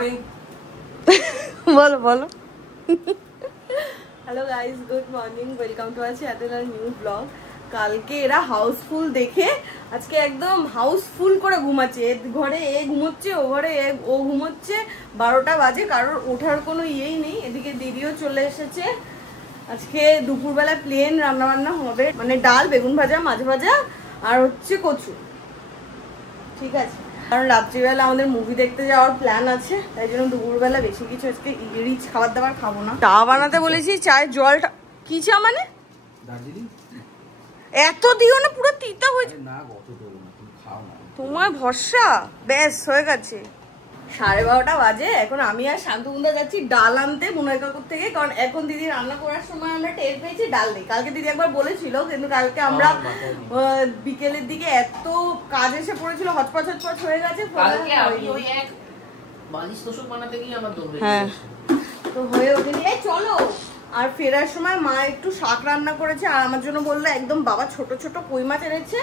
Morning. বলো বলো। Hello guys, good morning, welcome to our channel আর নিউ ব্লগ। কালকে এরা হাউসফুল দেখে আজকে একদম হাউসফুল করে ঘুমাচ্ছে। ঘরে এ ঘুমোচ্ছে, ও ঘরে ও ঘুমোচ্ছে। 12টা বাজে, কারোর ওঠার কোনো ইয়েই নেই। এদিকে দিদিও চলে এসেছে। আজকে দুপুরবেলা প্লেন রান্নাবান্না হবে, মানে ডাল, বেগুন ভাজা, মাছ ভাজা আর হচ্ছে কচু। ঠিক আছে, কারণ রাত্রিবেলা আমাদের মুভি দেখতে যাওয়ার প্ল্যান আছে, তাই জন্য দুপুরবেলা বেশি কিছু আজকে রিচ খাবার দাবার খাবো না। চা বানাতে বলেছি, চায়ের জলটা কি চা মানে এত দিও না, পুরো তিতা হয়েছে। তোমার ভরসা, ব্যাস হয়ে গেছে। 12:30 বাজে, এখন আমি আর শান্তকুন্দা যাচ্ছি ডাল আনতে মুনয় কাকুর থেকে, কারণ এখন দিদি রান্না করার সময় আমরা টের পেয়েছি ডাল নেই। কালকে দিদি একবার বলেছিল, কিন্তু কালকে আমরা বিকেলের দিকে এত কাজ এসে পড়েছিল, হচপচ হচপচ হয়ে গেছে। হ্যাঁ, তো হয়ে ওঠেনি। চলো। আর ফেরার সময় মা একটু শাক রান্না করেছে, আর আমার জন্য বললো একদম বাবা ছোট ছোট কই মাছ এনেছে,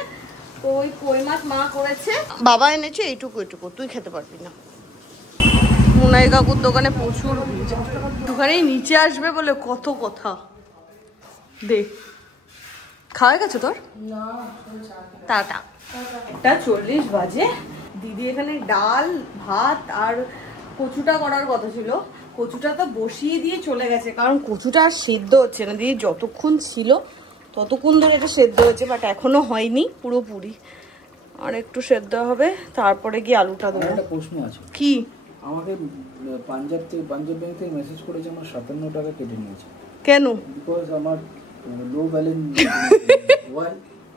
তো ওই কই মাছ মা করেছে। বাবা এনেছে এইটুকু এইটুকু, তুই খেতে পারবি না। মুনাই কাকুর দোকানে প্রচুর দোকানে নিচে আসবে বলে কত কথা। দেখ, খাওয়া গেছে তোর? টাটা। 1:40 বাজে। দিদি এখানে ডাল, ভাত আর কচুটা করার কথা ছিল। কচুটা তো বসিয়ে দিয়ে চলে গেছে, কারণ কচুটা আর সেদ্ধ হচ্ছে না। দিদি যতক্ষণ ছিল ততক্ষণ ধরে এটা সেদ্ধ হচ্ছে, বাট এখনো হয়নি পুরোপুরি। আর একটু সেদ্ধ হবে, তারপরে গিয়ে আলুটা দেবো। একটা প্রশ্ন আছে। কি? আমাকে পাঞ্জাব ব্যাংক থেকে মেসেজ করেছে আমার 57 টাকা কেটে নিয়েছে। কেন? বিকজ আমার লো ব্যালেন্স।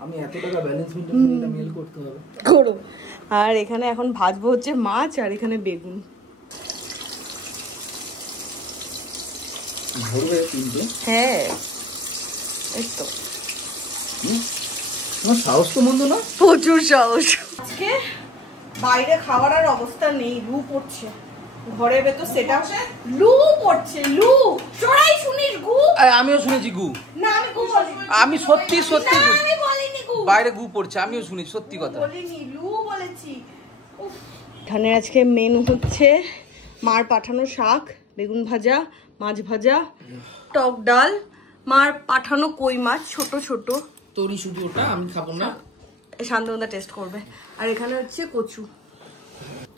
আমি এত টাকা ব্যালেন্স মেইনটেইন করে এটা মেল করতে হবে। করো। আর এখানে এখন ভাজবো হচ্ছে মাছ, আর এখানে বেগুন। ভরবে কিন্তু। হ্যাঁ, এই তো। তোমার সাহস তো মন্দ না। প্রচুর সাহস। আজকে বাইরে খাওয়ার আর অবস্থা নেই, লু পড়ছে। ঘরের ভেতর সেটা লু পড়ছে, লু। সরাই শুনিস গু? আমিও শুনেছি গু। না, আমি গু বলি। আমি সত্যি সত্যি না, আমি বলিনি গু। বাইরে গু পড়ছে, আমিও শুনি, সত্যি কথা বলিনি, লু বলেছি। এখানে আজকে মেনু হচ্ছে মার পাঠানো শাক, বেগুন ভাজা, মাছ ভাজা, টক ডাল, মার পাঠানো কই মাছ ছোট ছোট। তোরই শুধু ওটা, আমি খাবো না। শান্তনুদা টেস্ট করবে। আর এখানে হচ্ছে কচু।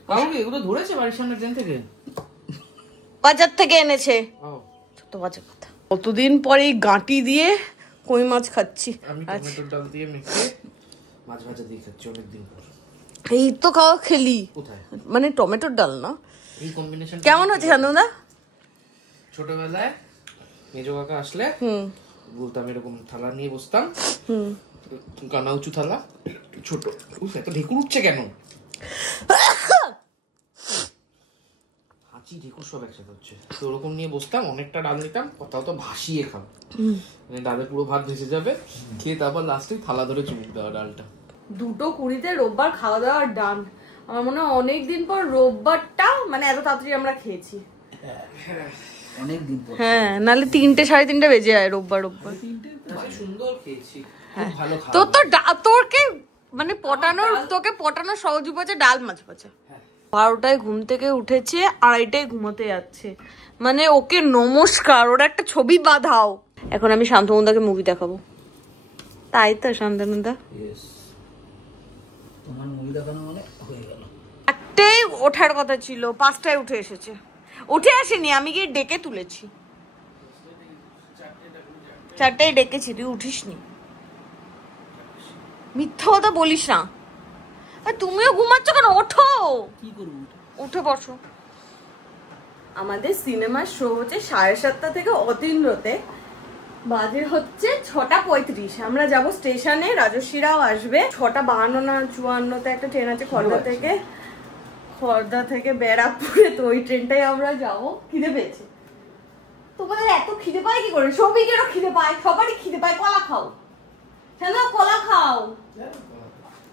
কাউকে এগুলো ধরেছে বাড়ির সামনে ট্রেন থেকে? বাজার থেকে এনেছে। ছোট বাজার কথা। কতদিন পরে এই গাঁটি দিয়ে কই মাছ খাচ্ছি। আমি টমেটো ডাল দিয়ে মেখে মাছ ভাজা দিয়ে খাচ্ছি অনেকদিন পর। এই তো খাওয়া খেলি কোথায়? মানে টমেটোর ডাল না? এই কম্বিনেশন কেমন হচ্ছে শান্তনুদা? ছোটবেলায় মেজো কাকা আসলে বলতাম, এরকম থালা নিয়ে বসতাম, কানা উঁচু থালা, ছোট। এত ঢেকুর উঠছে কেন? হাঁচি ঢেকুর সব একসাথে হচ্ছে। তো ওরকম নিয়ে বসতাম, অনেকটা ডাল নিতাম, কোথাও তো ভাসিয়ে খাও, মানে ডালে পুরো ভাত ভেসে যাবে, খেয়ে তারপর লাস্টে থালা ধরে চুমুক দেওয়া ডালটা। 2:20 রোববার খাওয়া দাওয়ার ডান। আমার মনে হয় অনেকদিন পর রোববারটা মানে এত তাড়াতাড়ি আমরা খেয়েছি। অনেকদিন পর। হ্যাঁ, নাহলে 3টে 3:30 বেজে যায় রোববার রোববার। সুন্দর খেয়েছি, ভালো খাওয়া। তোরকে মানে তোকে পটানোর সহজ উপায় হচ্ছে ডাল মাছ ভাজা। 12টায় ঘুম থেকে উঠেছে, 2:30টায় ঘুমোতে যাচ্ছে, মানে ওকে নমস্কার, ওর একটা ছবি বাঁধাও। এখন আমি শান্তনুদাকে মুভি দেখাবো, তাই তো শান্তনুদা? তোমার মুভি দেখানো মানে হয়ে গেল। 1টায় ওঠার কথা ছিল, 5টায় উঠে এসেছে। উঠে আসেনি, আমি গিয়ে ডেকে তুলেছি। 4টায় ডেকেছি, তুই উঠিসনি। মিথ্যা কথা বলিস না। তুমিও ঘুমাচ্ছ কেন? ওঠো। কি করব? উঠে বসো। আমাদের সিনেমার শো হচ্ছে 7:30 থেকে অতীন্দ্রতে। বাজে হচ্ছে 6:35। আমরা যাব স্টেশনে, রাজস্বীরাও আসবে। 6:52 না 54তে একটা ট্রেন আছে খর্দা থেকে ব্যারাকপুরে, তো ওই ট্রেনটাই আমরা যাবো। খিদে পেয়েছে। তোমাদের এত খিদে পায় কি করে? সবিকেরও খিদে পায়, সবারই খিদে পায়। কলা খাও, হ্যাঁ কলা খাও।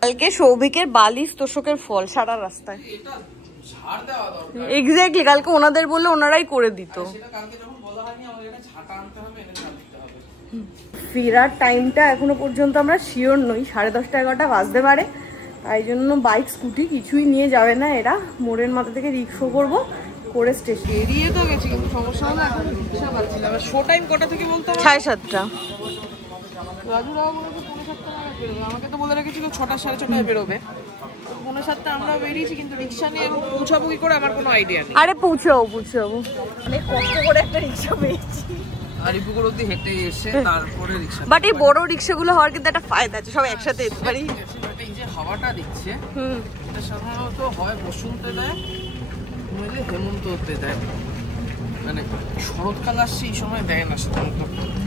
কালকে সৌভিকের বালিশ তোষকের ফল সারা রাস্তায়। এক্স্যাক্টলি, কালকে ওনাদের বললে ওনারাই করে দিত। ফেরার টাইমটা এখনো পর্যন্ত আমরা শিওর নই, 10:30 11টা বাজতে পারে। তাই জন্য বাইক স্কুটি কিছুই নিয়ে যাবে না এরা। মোড়ের মাথা থেকে রিক্সা করবো, করে স্টেশন এড়িয়ে তো গেছি, কিন্তু সমস্যা হলো এখন রিক্সা পাচ্ছিলাম। শো টাইম কটা থেকে বলতে হবে? 7:30। রাজুরাও বলেছে 7:30 নাগাদ বেরোবে, আমাকে তো বলে রেখেছিল 6টা 6:30 বেরোবে। 7:30 আমরা বেরিয়েছি, কিন্তু রিক্সা নিয়ে এখন পৌঁছাবো কি করে আমার কোনো আইডিয়া নেই। আরে পৌঁছাবো অনেক কষ্ট করে একটা রিক্সা পেয়েছি, আলিপুর অব্দি হেঁটে এসে তারপরে রিক্সা। বাট এই বড় রিক্সাগুলো হওয়ার কিন্তু একটা ফায়দা আছে, সব একসাথে যেতে পারি। এই যে হাওয়াটা দিচ্ছে এটা সাধারণত হয় বসন্তে দেয়, নইলে হেমন্ত হতে দেয়, মানে শরৎকাল আসছে এই সময় দেয় না সাধারণত।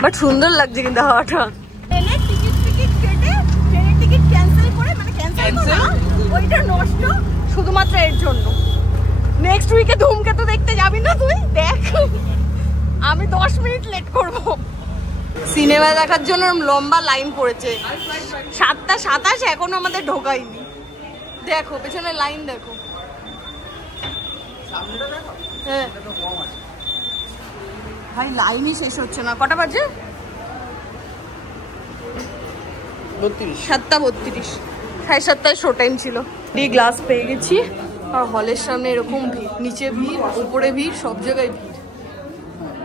বাট সুন্দর লাগছে কিন্তু হাওয়াটা। ট্রেনের টিকিট কেটে ট্রেনের টিকিট ক্যান্সেল করে, মানে ক্যান্সেল না, ওইটা নষ্ট শুধুমাত্র এর জন্য। নেক্সট উইকে ধূমকেতু দেখতে যাবি না তুই? দেখ, আমি 10 মিনিট লেট করব। সিনেমা দেখার জন্য লম্বা লাইন পড়েছে, 7:27 এখনো আমাদের ঢোকায়নি। দেখো পেছনে লাইন দেখো। হ্যাঁ ভাই লাইনই শেষ হচ্ছে না। কটা বাজে? 7:32। 7:30 শো টাইম ছিল। গ্লাস পেয়ে গেছি, আর হলের সামনে এরকম ভিড়, নিচে ভিড়, উপরে ভিড়, সব জায়গায় ভিড়।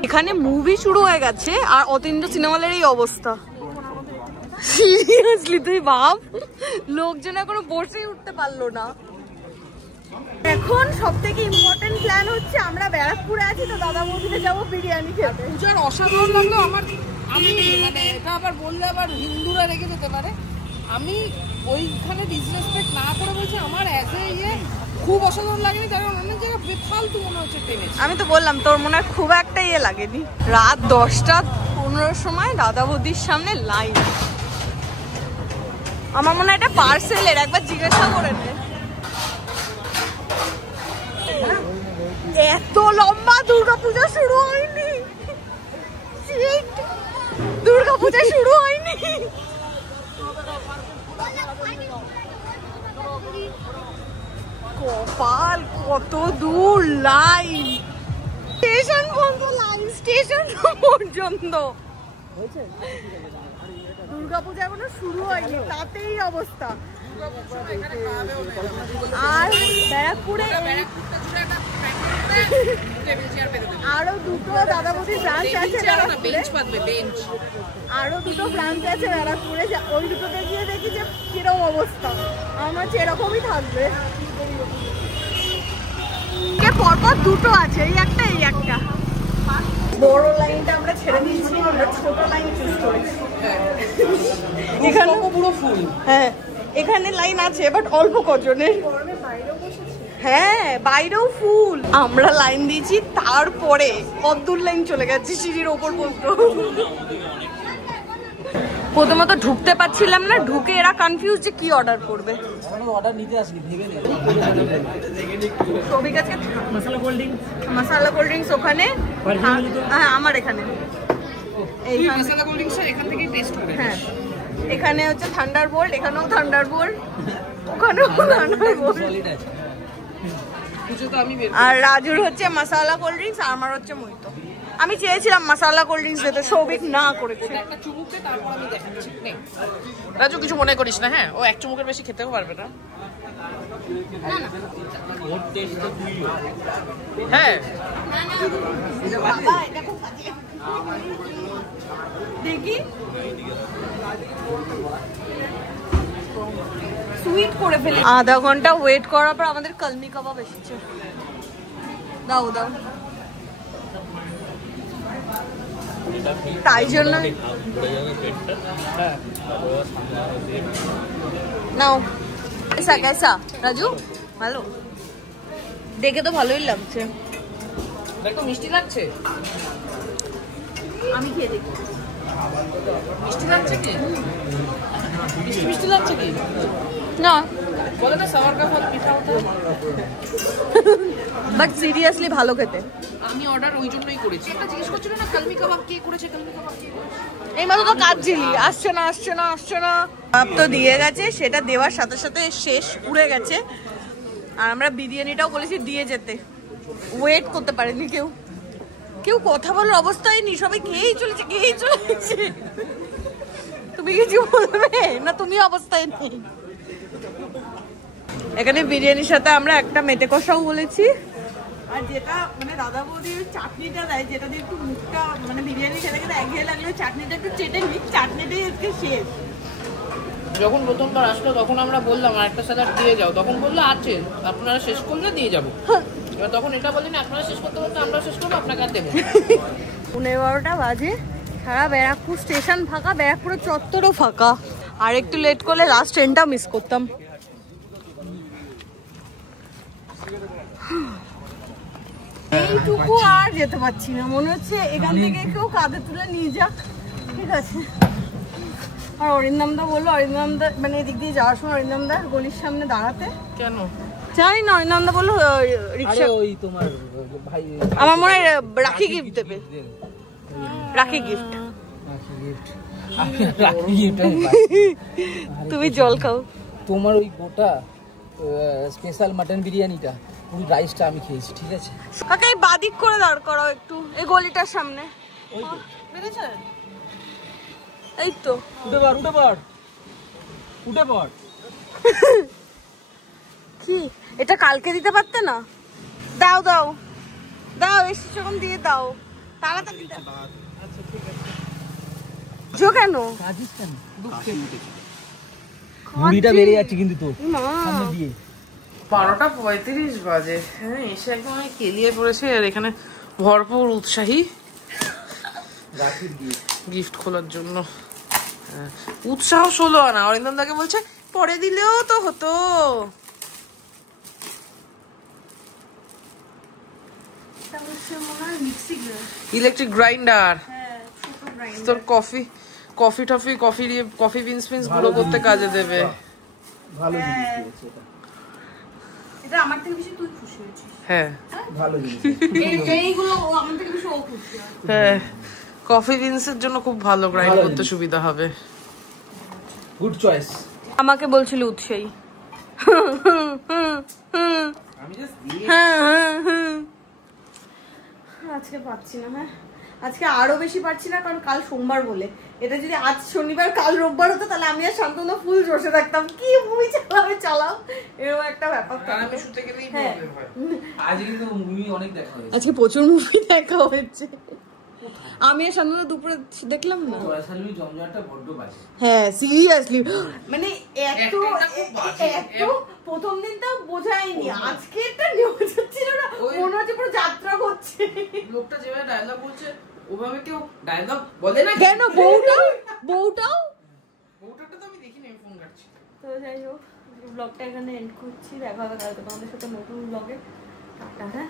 এখানে মুভি শুরু হয়ে গেছে আর অতীন্দ্র সিনেমা হলের এই অবস্থা। সিরিয়াসলি তুই ভাব, লোকজন এখনো বসেই উঠতে পারলো না। এখন সব থেকে ইম্পর্টেন্ট প্ল্যান হচ্ছে আমরা ব্যারাকপুরে আছি, তো দাদা বৌদিতে যাবো বিরিয়ানি খেতে। পূজার অসাধারণ লাগলো আমার। আমি মানে এটা আবার বললে আবার হিন্দুরা রেগে যেতে পারে, আমি ওইখানে ডিসরেসপেক্ট না করে বলছি আমার অ্যাজ এ খুব অসাধারণ লাগেনি, কারণ অনেক জায়গায় বেফালতু মনে হচ্ছে ট্রেনে। আমি তো বললাম তোর মনে হয় খুব একটা লাগেনি। রাত 10:15 সময় দাদা বৌদির সামনে লাইন। আমার মনে হয় এটা পার্সেলের, একবার জিজ্ঞাসা করে নে। এত লম্বা দুর্গাপূজা শুরু হয়নি, দুর্গাপূজা শুরু হয়নি। কপাল, কত দূর লাইন, স্টেশন পর্যন্ত লাইন, স্টেশন পর্যন্ত। দুর্গাপূজা এখনো শুরু হয়নি, তাতেই অবস্থা। আর ব্যারাকপুরে আরো দুটো দাদা বৌদির ব্রাঞ্চ আছে, আরো দুটো ব্রাঞ্চ আছে ব্যারাকপুরে। ওই দুটোতে গিয়ে দেখি যে কিরকম অবস্থা, আমার এরকমই থাকবে। পরপর দুটো আছে, এই একটা এই একটা। বড় লাইনটা আমরা ছেড়ে দিয়েছি, আমরা ছোট লাইন চুজ করেছি। এখানে পুরো ফুল। হ্যাঁ এখানে লাইন আছে, বাট অল্প কজনের। হ্যাঁ বাইরেও ফুল। আমরা লাইন দিয়েছি, তারপরে কতদূর লাইন চলে গেছে সিঁড়ির ওপর পর্যন্ত। প্রথমত ঢুকতে পারছিলাম না, ঢুকে এরা কনফিউজ যে কি অর্ডার করবে। অর্ডার নিতে আসবি, ভেবে নে। সবিক আছে মশলা কোল্ড ড্রিঙ্কস ওখানে। হ্যাঁ আমার এখানে এই মশলা কোল্ড ড্রিঙ্কস এখান থেকে টেস্ট করে। হ্যাঁ এখানে হচ্ছে থান্ডারবোল্ট, এখানেও থান্ডারবোল্ট, ওখানেও থান্ডারবোল্ট। আর রাজুর হচ্ছে মশলা কোল্ড ড্রিঙ্কস, আর আমার হচ্ছে মহিতো। আমি চেয়েছিলাম মশলা কোল্ড ড্রিঙ্কস দিতে, সৌভিক না করেছে। একটা চুমুক দে, তারপর আমি দেখাচ্ছি। নে রাজু, কিছু মনে করিস না। হ্যাঁ ও এক চুমুকের বেশি খেতেও পারবে না। হ্যাঁ দেখি সুইট করে ফেলি। আধা ঘন্টা ওয়েট করার পর আমাদের কলমি কাবাব এসেছে। দাও দাও, তাই জন্য নাও। कैसा कैसा রাজু? ভালো, দেখে তো ভালোই লাগছে। দেখো মিষ্টি লাগছে, আমি খেয়ে দেখি। মিষ্টি লাগছে কি? মিষ্টি মিষ্টি লাগছে কি? না বলে না সাওয়ার কা ফল মিঠা হতো। বাট সিরিয়াসলি ভালো খেতে। আমি অর্ডার ওই জন্যই করেছি। একটা জিজ্ঞেস করছিল না কলমি কাবাব কে করেছে, কলমি কাবাব কে করেছে। এই মাত্র তো কাটছিলি, আসছে না আসছে না আসছে না। কাবাব তো দিয়ে গেছে, সেটা দেওয়ার সাথে সাথে শেষ, উড়ে গেছে। আর আমরা বিরিয়ানিটাও বলেছি দিয়ে যেতে, ওয়েট করতে পারেনি কেউ। কেউ কথা বলার অবস্থায় নেই, সবাই খেয়েই চলেছে খেয়েই চলেছে। তুমি কিছু বলবে না, তুমি অবস্থায় নেই। এখানে বিরিয়ানির সাথে আমরা একটা মেটে কষাও বলেছি, আর আর যেটা মানে দাদা বৌদির চাটনিটা দেয়, যেটা দিয়ে একটু মুখটা মানে বিরিয়ানি খেতে খেতে একঘেয়ে লাগলে চাটনিটা একটু চেটে নিই, চাটনিটাই আজকে শেষ। যখন প্রথমবার আসলো তখন আমরা বললাম আর একটা স্যালাড দিয়ে যাও, তখন বললো আছে, আপনারা শেষ করলে দিয়ে যাবো। এবার তখন এটা বলি না আপনারা শেষ করতে বলতে আমরা শেষ করবো, আপনাকে আর দেবো। 11:30 বাজে, সারা ব্যারাকপুর স্টেশন ফাঁকা, ব্যারাকপুরের চত্বরও ফাঁকা। আর একটু লেট করলে লাস্ট ট্রেনটা মিস করতাম। এইটুকু আর যেতে পারছি না, মনে হচ্ছে এখান থেকে কেউ কাঁধে তুলে নিয়ে যাক। ঠিক আছে। আর অরিন্দমদা বললো, অরিন্দমদা মানে এদিক দিয়ে যাওয়ার সময় অরিন্দমদা গলির সামনে দাঁড়াতে। কেন জানি না, অরিন্দমদা বললো রিক্সা, ওই তোমার ভাই আমার মনে হয় রাখি গিফট দেবে, রাখি গিফট। তুমি জল খাও। তোমার ওই গোটা স্পেশাল মাটন বিরিয়ানিটা পুরো রাইসটা আমি খেয়েছি, ঠিক আছে? কাকা এই বাদিক করে দাঁড় করাও একটু, এই গলিটার সামনে। বুঝেছ? এই তো উঠে পড় উঠে পড় উঠে পড়। কি এটা কালকে দিতে পারতে না? দাও দাও দাও, এসে যখন দিয়ে দাও তাড়াতাড়ি দাও। আচ্ছা ঠিক আছে। জো কেন কাজিস কেন? মুড়িটা বেরিয়ে যাচ্ছে কিন্তু তোর সামনে দিয়ে। 12:35 বাজে। হ্যাঁ, এসে একদম আমি কেলিয়ে পড়েছে। আর এখানে ভরপুর উৎসাহী গিফট খোলার জন্য। উৎসাহ 16 আনা। অরিন্দম দাকে বলছে পরে দিলেও তো হতো। Electric grinder. তোর কফি বিনস গুঁড়ো করতে কাজে দেবে। ভালো জিনিস দিয়েছে এটা। এটা আমার থেকে বেশি তুই খুশি হয়েছিস। হ্যাঁ ভালো জিনিস। এইগুলো আমার থেকে বেশি ও খুশি হয়। হ্যাঁ, কফি বিনসের জন্য খুব ভালো, গ্রাইন্ড করতে সুবিধা হবে। Good choice. আমাকে বলছিল উৎসাহী। আমি জাস্ট আজকে পাচ্ছি না। হ্যাঁ, আজকে আরো বেশি পাচ্ছি না, কারণ কাল সোমবার বলে। এটা যদি আজ শনিবার কাল রোববার হতো তাহলে আমি আর শান্তনু ফুল জোশে থাকতাম, কি মুভি চালাও এরকম একটা ব্যাপার। আমি শুতে গেলেই প্রবলেম হয়। আজ কিন্তু মুভি অনেক দেখা হয়েছে। আজকে প্রচুর মুভি দেখা হয়েছে। আমি আর শান্তনু দুপুরে দেখলাম না। জয়সালমী জমজমাটটা বড্ড বাজে। হ্যাঁ সিরিয়াসলি, মানে এত প্রথম দিন তো বোঝায়নি, আজকে একটা নিউজ হচ্ছিল না, মনে হচ্ছে পুরো যাত্রা করছে। লোকটা যেভাবে ডায়লগ বলছে ওভাবে কেউ ডায়লগ বলে না কেন? বউটাও তো আমি দেখিনি, আমি ফোন কাটছি। তো যাই হোক, ব্লগটা এখানে এন্ড করছি। দেখা হবে কালকে তোমাদের সাথে নতুন ব্লগে। টাটা। হ্যাঁ।